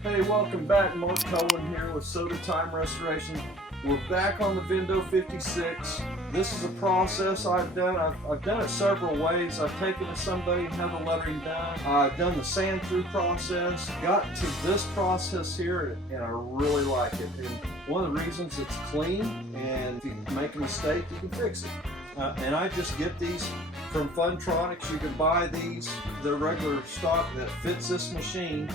Hey, welcome back. Mark Cohen here with Sodatime Restoration. We're back on the Vendo 56. This is a process I've done. I've done it several ways. I've taken to somebody and had the lettering done. I've done the sand through process. Got to this process here and I really like it. And one of the reasons it's clean, and if you make a mistake, you can fix it. And I just get these from Funtronics. You can buy these, the regular stock that fits this machine.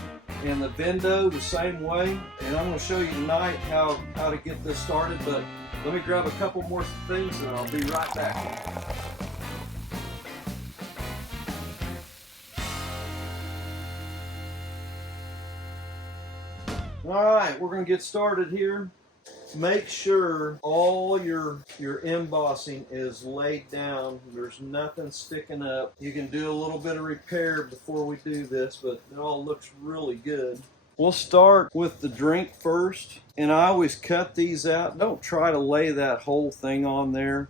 And the Vendo the same way, and I'm going to show you tonight how to get this started, but let me grab a couple more things and I'll be right back. Alright, we're going to get started here. Make sure all your embossing is laid down. There's nothing sticking up. You can do a little bit of repair before we do this, but it all looks really good. We'll start with the drink first, and I always cut these out. Don't try to lay that whole thing on there.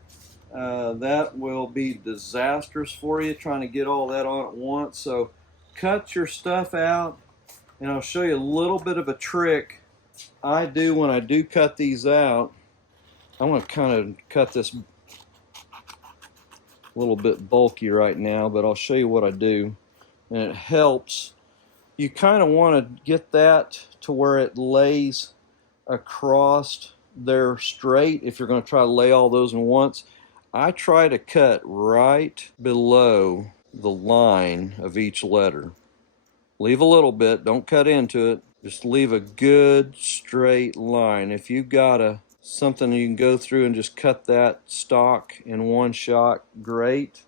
That will be disastrous for you, trying to get all that on at once. So cut your stuff out, and I'll show you a little bit of a trick I do when I do cut these out. I'm going to kind of cut this a little bit bulky right now, but I'll show you what I do, and it helps. You kind of want to get that to where it lays across there straight if you're going to try to lay all those in once. I try to cut right below the line of each letter. Leave a little bit, don't cut into it. Just leave a good straight line. If you've got something you can go through and just cut that stock in one shot, great.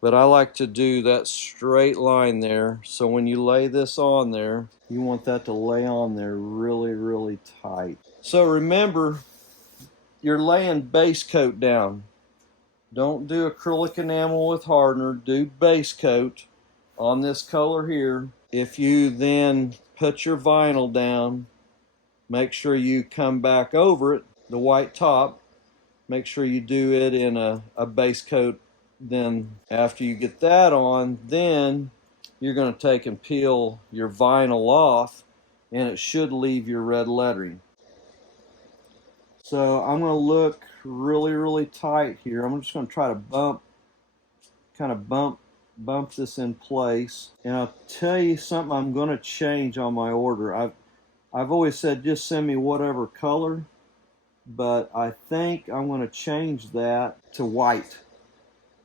But I like to do that straight line there. So when you lay this on there, you want that to lay on there really, really tight. So remember, you're laying base coat down. Don't do acrylic enamel with hardener. Do base coat on this color here. If you then put your vinyl down, make sure you come back over it, the white top, make sure you do it in a base coat. Then after you get that on, then you're going to take and peel your vinyl off, and it should leave your red lettering. So I'm going to look really, really tight here. I'm just going to try to kind of bump this in place. And I'll tell you something I'm going to change on my order. I've always said just send me whatever color, but I think I'm going to change that to white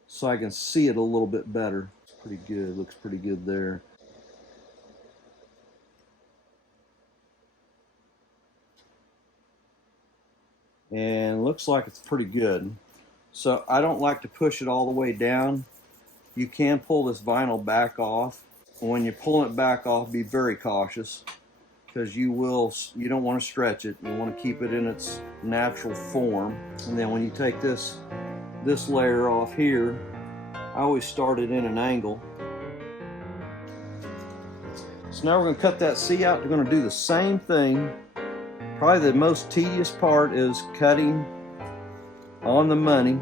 so I can see it a little bit better. It's pretty good. Looks pretty good there. And looks like it's pretty good. So I don't like to push it all the way down. You can pull this vinyl back off. When you're pulling it back off, be very cautious, because you don't want to stretch it. You want to keep it in its natural form. And then when you take this layer off here, I always start it in an angle. So now we're going to cut that C out. We're going to do the same thing. Probably the most tedious part is cutting on the money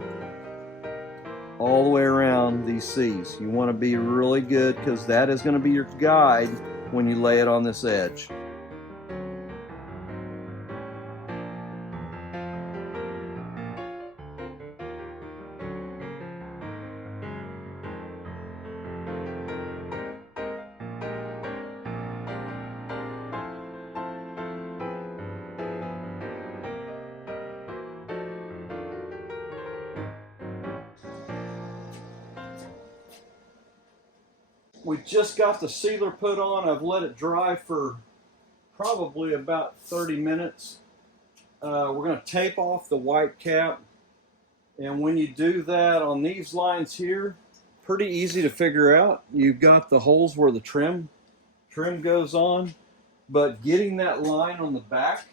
all the way around these C's. You want to be really good, because that is going to be your guide when you lay it on this edge. We just got the sealer put on. I've let it dry for probably about 30 minutes. We're going to tape off the white cap. And when you do that on these lines here, pretty easy to figure out. You've got the holes where the trim goes on. But getting that line on the back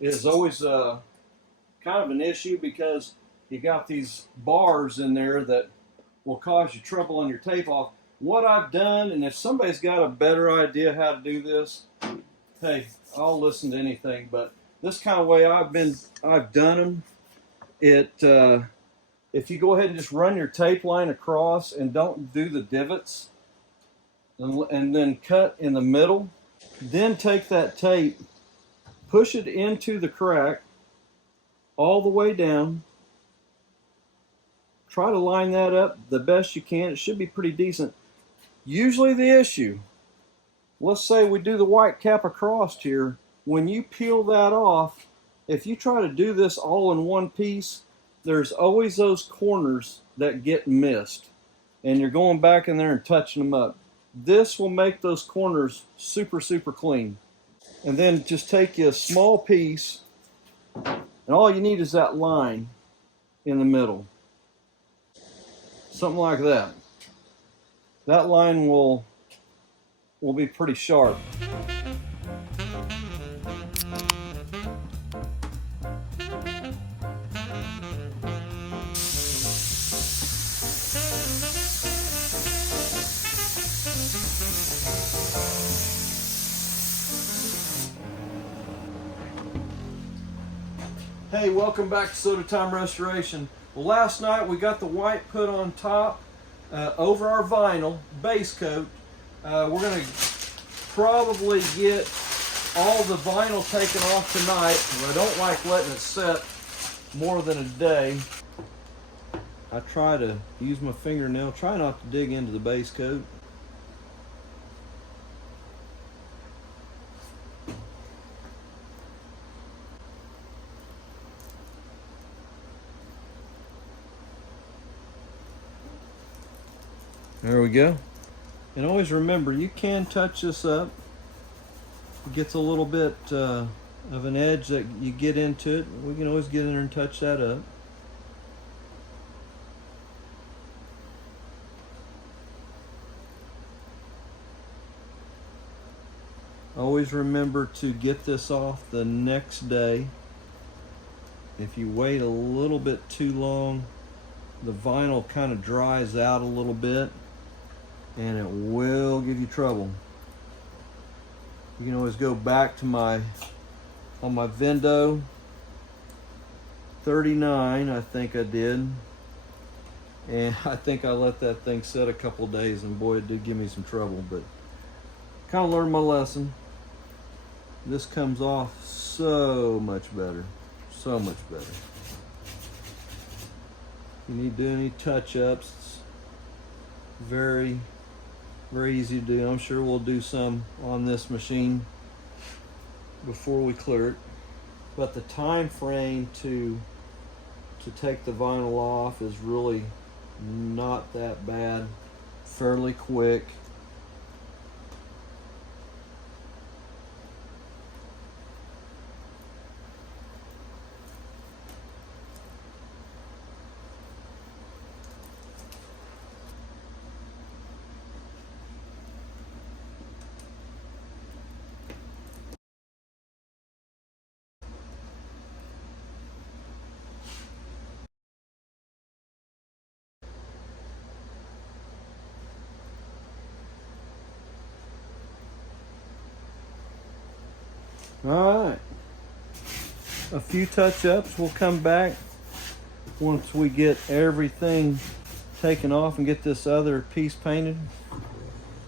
is always kind of an issue, because you got these bars in there that will cause you trouble on your tape off. What I've done, and if somebody's got a better idea how to do this, hey, I'll listen to anything. But this kind of way I've done them. If you go ahead and just run your tape line across and don't do the divots, and then cut in the middle, Then take that tape, push it into the crack all the way down. Try to line that up the best you can. It should be pretty decent. Usually the issue, let's say we do the white cap across here, when you peel that off, if you try to do this all in one piece, there's always those corners that get missed, and you're going back in there and touching them up. This will make those corners super, super clean. And then just take you a small piece, and all you need is that line in the middle. Something like that. That line will be pretty sharp. Hey, welcome back to Sodatime Restoration. Well, last night we got the white put on top over our vinyl base coat. We're going to probably get all the vinyl taken off tonight. I don't like letting it set more than a day. I try to use my fingernail, try not to dig into the base coat. There we go. And always remember, you can touch this up. It gets a little bit of an edge that you get into it. We can always get in there and touch that up. Always remember to get this off the next day. If you wait a little bit too long, the vinyl kind of dries out a little bit, and it will give you trouble. You can always go back to my Vendo 39, I think I did. And I think I let that thing set a couple of days, and boy, it did give me some trouble, but kind of learned my lesson. This comes off so much better, so much better. If you need to do any touch-ups, it's very, very easy to do. I'm sure we'll do some on this machine before we clear it. But the time frame to take the vinyl off is really not that bad, fairly quick. All right, a few touch-ups. We'll come back once we get everything taken off and get this other piece painted,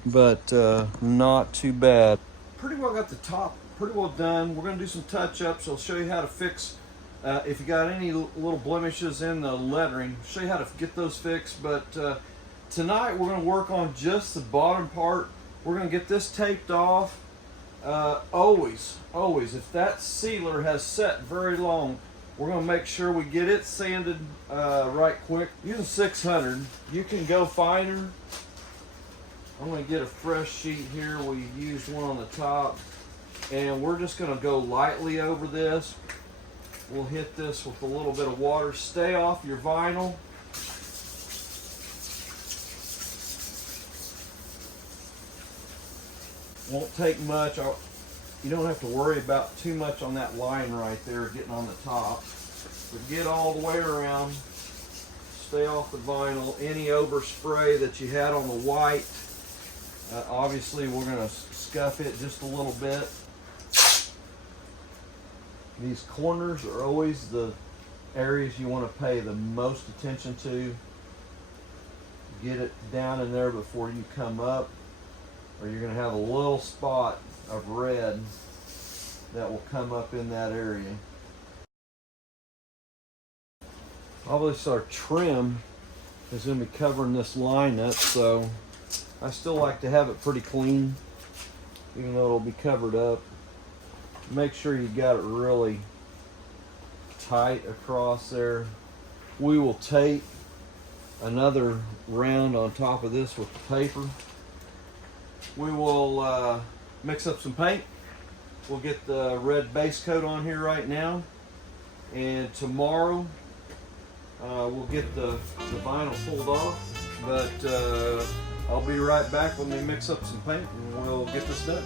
but not too bad. Pretty well got the top pretty well done. We're going to do some touch-ups. I'll show you how to fix if you got any little blemishes in the lettering. I'll show you how to get those fixed, but tonight we're going to work on just the bottom part. We're going to get this taped off. Always, if that sealer has set very long, we're going to make sure we get it sanded right quick. Using 600, you can go finer. I'm going to get a fresh sheet here. We used one on the top, and we're just going to go lightly over this. We'll hit this with a little bit of water. Stay off your vinyl. Won't take much. You don't have to worry about too much on that line right there getting on the top. But get all the way around. Stay off the vinyl. Any overspray that you had on the white, obviously we're going to scuff it just a little bit. These corners are always the areas you want to pay the most attention to. Get it down in there before you come up, or you're going to have a little spot of red that will come up in that area. Obviously our trim is going to be covering this line up, so I still like to have it pretty clean, even though it'll be covered up. Make sure you got it really tight across there. We will tape another round on top of this with the paper. We will mix up some paint. We'll get the red base coat on here right now, and tomorrow we'll get the vinyl pulled off, but I'll be right back when we mix up some paint and we'll get this done.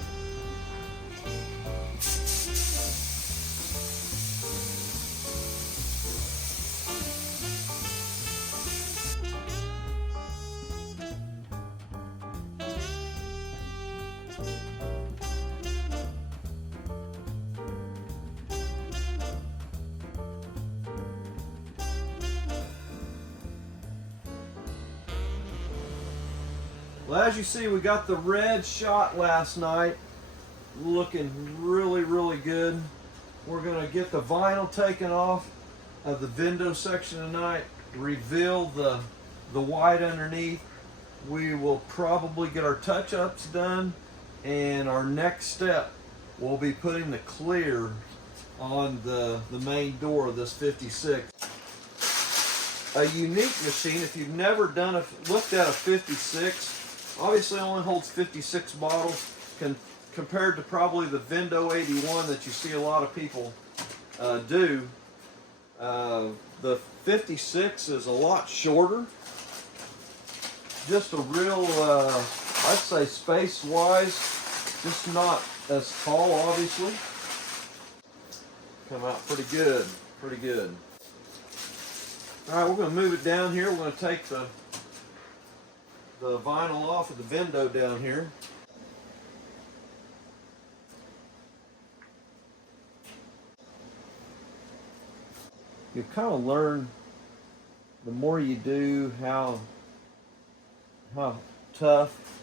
Well, as you see, we got the red shot last night, looking really, really good. We're going to get the vinyl taken off of the Vendo section tonight, reveal the white underneath. We will probably get our touch-ups done, and our next step will be putting the clear on the main door of this 56. A unique machine. If you've never looked at a 56, obviously it only holds 56 bottles compared to probably the Vendo 81 that you see a lot of people do. The 56 is a lot shorter. Just a real, I'd say space-wise, just not as tall, obviously. Come out pretty good, pretty good. All right, we're going to move it down here. We're going to take the vinyl off of the Vendo down here. You kind of learn, the more you do, how tough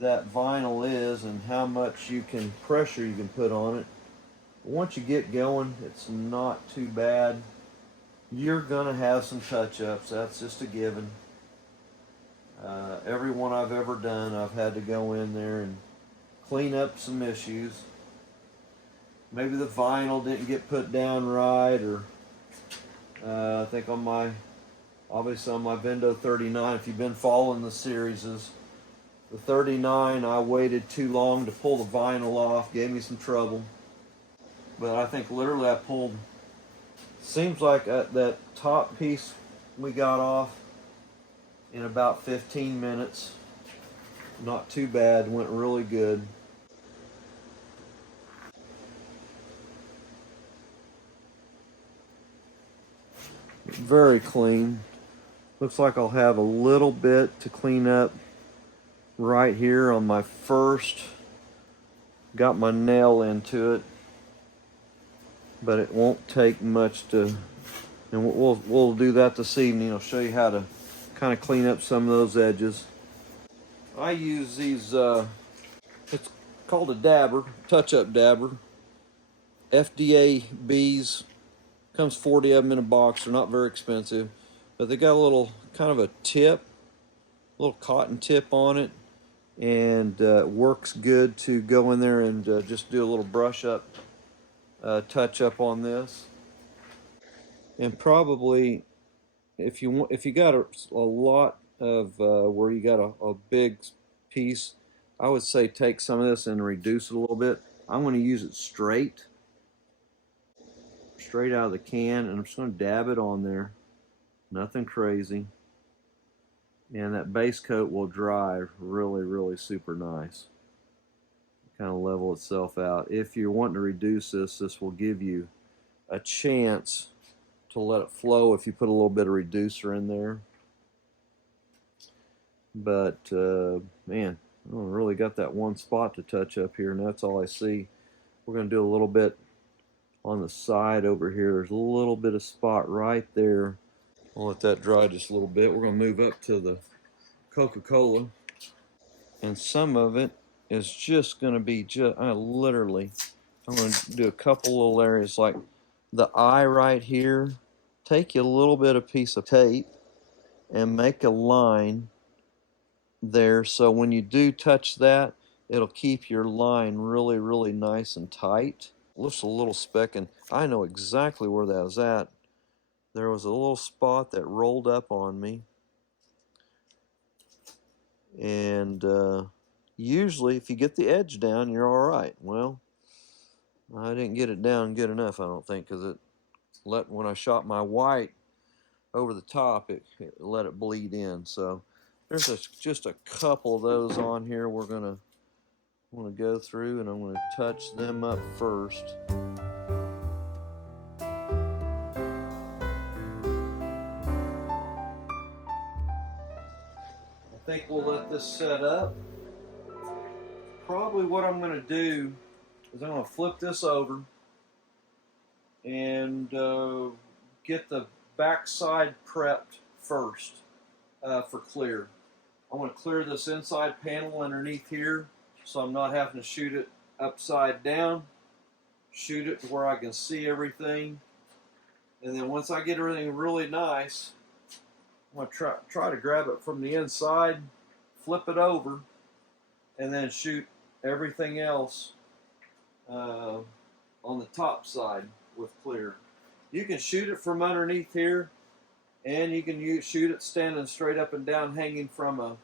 that vinyl is and how much pressure you can put on it. Once you get going, it's not too bad. You're gonna have some touch-ups, that's just a given. Every one I've ever done, I've had to go in there and clean up some issues. Maybe the vinyl didn't get put down right, or I think obviously on my Vendo 39, if you've been following the series, the 39, I waited too long to pull the vinyl off, gave me some trouble. But I think literally I pulled, seems like that top piece we got off in about 15 minutes. Not too bad, went really good. Very clean. Looks like I'll have a little bit to clean up right here on my first. Got my nail into it, but it won't take much to, and we'll do that this evening. I'll show you how to kind of clean up some of those edges. I use these, it's called a dabber, touch-up dabber. FDA Bs, comes 40 of them in a box. They're not very expensive, but they got a little kind of a tip, little cotton tip on it, and it works good to go in there and just do a little brush up, touch up on this. And probably if you got a lot of where you got a big piece, I would say take some of this and reduce it a little bit. I'm going to use it straight out of the can, and I'm just going to dab it on there. Nothing crazy. And that base coat will dry really, really super nice. Kind of level itself out. If you're wanting to reduce this, this will give you a chance to let it flow if you put a little bit of reducer in there. But man, I really got that one spot to touch up here, and that's all I see. We're going to do a little bit on the side over here. There's a little bit of spot right there. I'll let that dry just a little bit. We're going to move up to the Coca-Cola, and some of it is just going to be literally, I'm going to do a couple little areas like the eye right here. Take you a little bit of piece of tape and make a line there, so when you do touch that, it'll keep your line really, really nice and tight. Looks a little speck, and I know exactly where that was at. There was a little spot that rolled up on me, and usually if you get the edge down, you're all right. Well, I didn't get it down good enough, I don't think, because when I shot my white over the top, it let it bleed in. So there's just a couple of those on here we're gonna go through, and I'm gonna touch them up first. I think we'll let this set up. Probably what I'm gonna do is I'm gonna flip this over and get the backside prepped first for clear. I want to clear this inside panel underneath here, so I'm not having to shoot it upside down. Shoot it to where I can see everything, and then once I get everything really nice, I'm going to try to grab it from the inside, flip it over, and then shoot everything else on the top side with clear. You can shoot it from underneath here, and you can shoot it standing straight up and down, hanging from a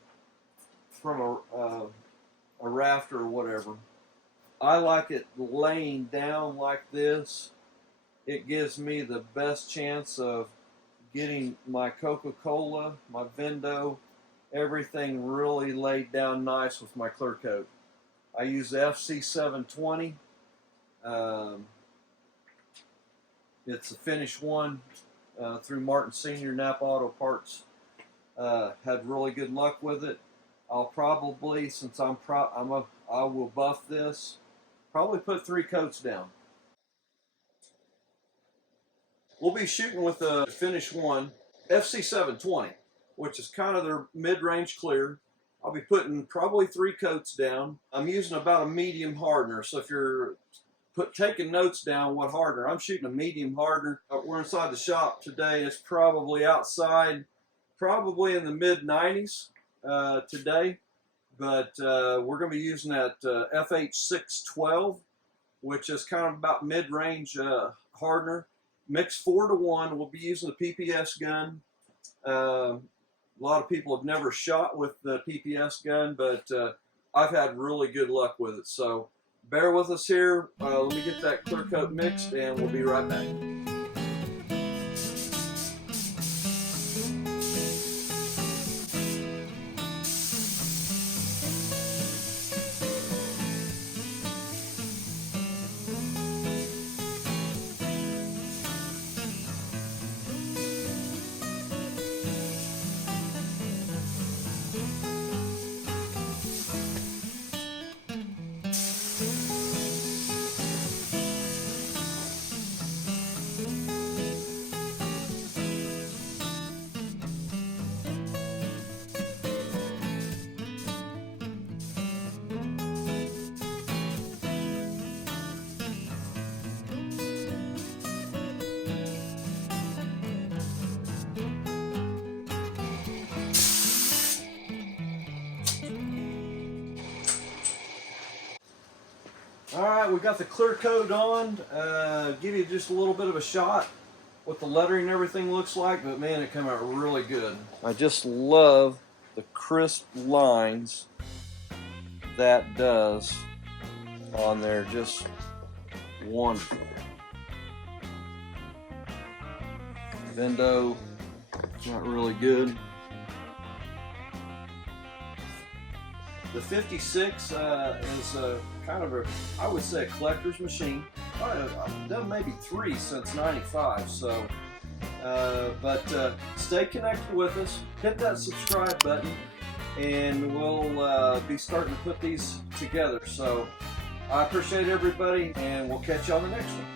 rafter or whatever. I like it laying down like this. It gives me the best chance of getting my Coca-Cola, my Vendo, everything really laid down nice with my clear coat. I use the FC720. It's a finish one through Martin Senior Napa Auto Parts. Had really good luck with it. I'll probably, since I will buff this, probably put 3 coats down. We'll be shooting with the finish one, FC720, which is kind of their mid-range clear. I'll be putting probably 3 coats down. I'm using about a medium hardener, so if you're taking notes down what hardener, I'm shooting a medium hardener. We're inside the shop today. It's probably outside, probably in the mid-90s today, but we're going to be using that FH612, which is kind of about mid-range hardener. Mix 4-to-1. We'll be using the PPS gun. A lot of people have never shot with the PPS gun, but I've had really good luck with it. So bear with us here. Let me get that clear coat mixed, and we'll be right back. Alright, we got the clear coat on. Give you just a little bit of a shot what the lettering and everything looks like, but man, it came out really good. I just love the crisp lines that does on there, just wonderful. Vendo, not really good. The 56 is kind of I would say a collector's machine. I've done maybe 3 since '95, so but stay connected with us, hit that subscribe button, and we'll be starting to put these together. So I appreciate everybody, and we'll catch you on the next one.